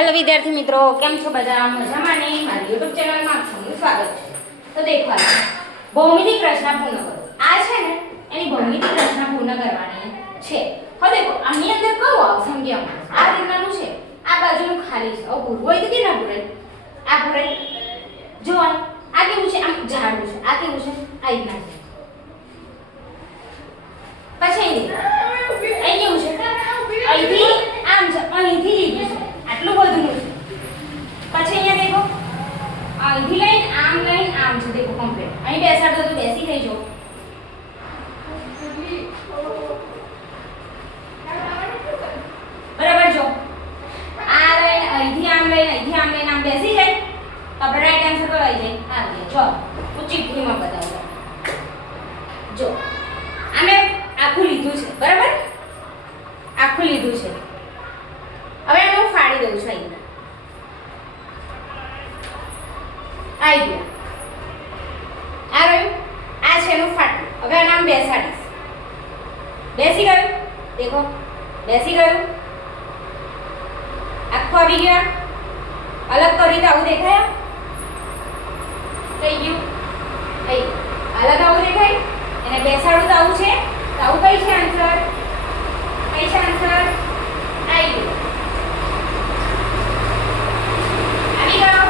Hello વિદ્યાર્થી મિત્રો, કેમ છો બધા? મજામાં ને? મારી YouTube ચેનલમાં આપ સૌનું સ્વાગત છે. તો દેખો, ભૌમિતિક રચના પૂર્ણ કરો. આ છે ને એની ભૌમિતિક રચના પૂર્ણ કરવાની છે. હવે દેખો, આની અંદર કયું આવશે સમજ્યા? આ રીતનાનું છે, આ બાજુનું ખાલી છે. હવે પૂરવું હોય તો કે ના પૂરાય? આ પૂરાય. જો આ કેવું છે? આમ જાડું છે. આ કેવું છે? આ રીતના છે. પછી અહીં કેવું છે? અહીંથી આમ છે, અહીંથી લીધું છે. આટલું બધું છે. પછી અહીંયા દેખો, અહીંથી લઈને આમ છે. દેખો કમ્પ્લીટ. અહીં બેસાડો તો બેસી થઈ જો. બરાબર જો. આ લઈને અહીંથી આમ આમ બેસી જાય તો આપણે રાઈટ આન્સર પર આવી જાય. આ જો હું ચિઠ્ઠીમાં બતાવું. જો આમે આખું લીધું છે. બરાબર, આખું લીધું છે. હવે હું ફાડી દઉં છું. આવી ગયા. આ રહ્યું, આ છે એનું ફાટલું. હવે આને આમ બેસાડીશ. બેસી ગયું. દેખો બેસી ગયું. આખું આવી ગયા. અલગ કરી તો આવું દેખાય. થઈ ગયું. અલગ આવું દેખાય. એને બેસાડું તો આવું છે. તો આવું કઈ છે આન્સર? કઈ છે આન્સર? આવી ગયો. આવી ગયો.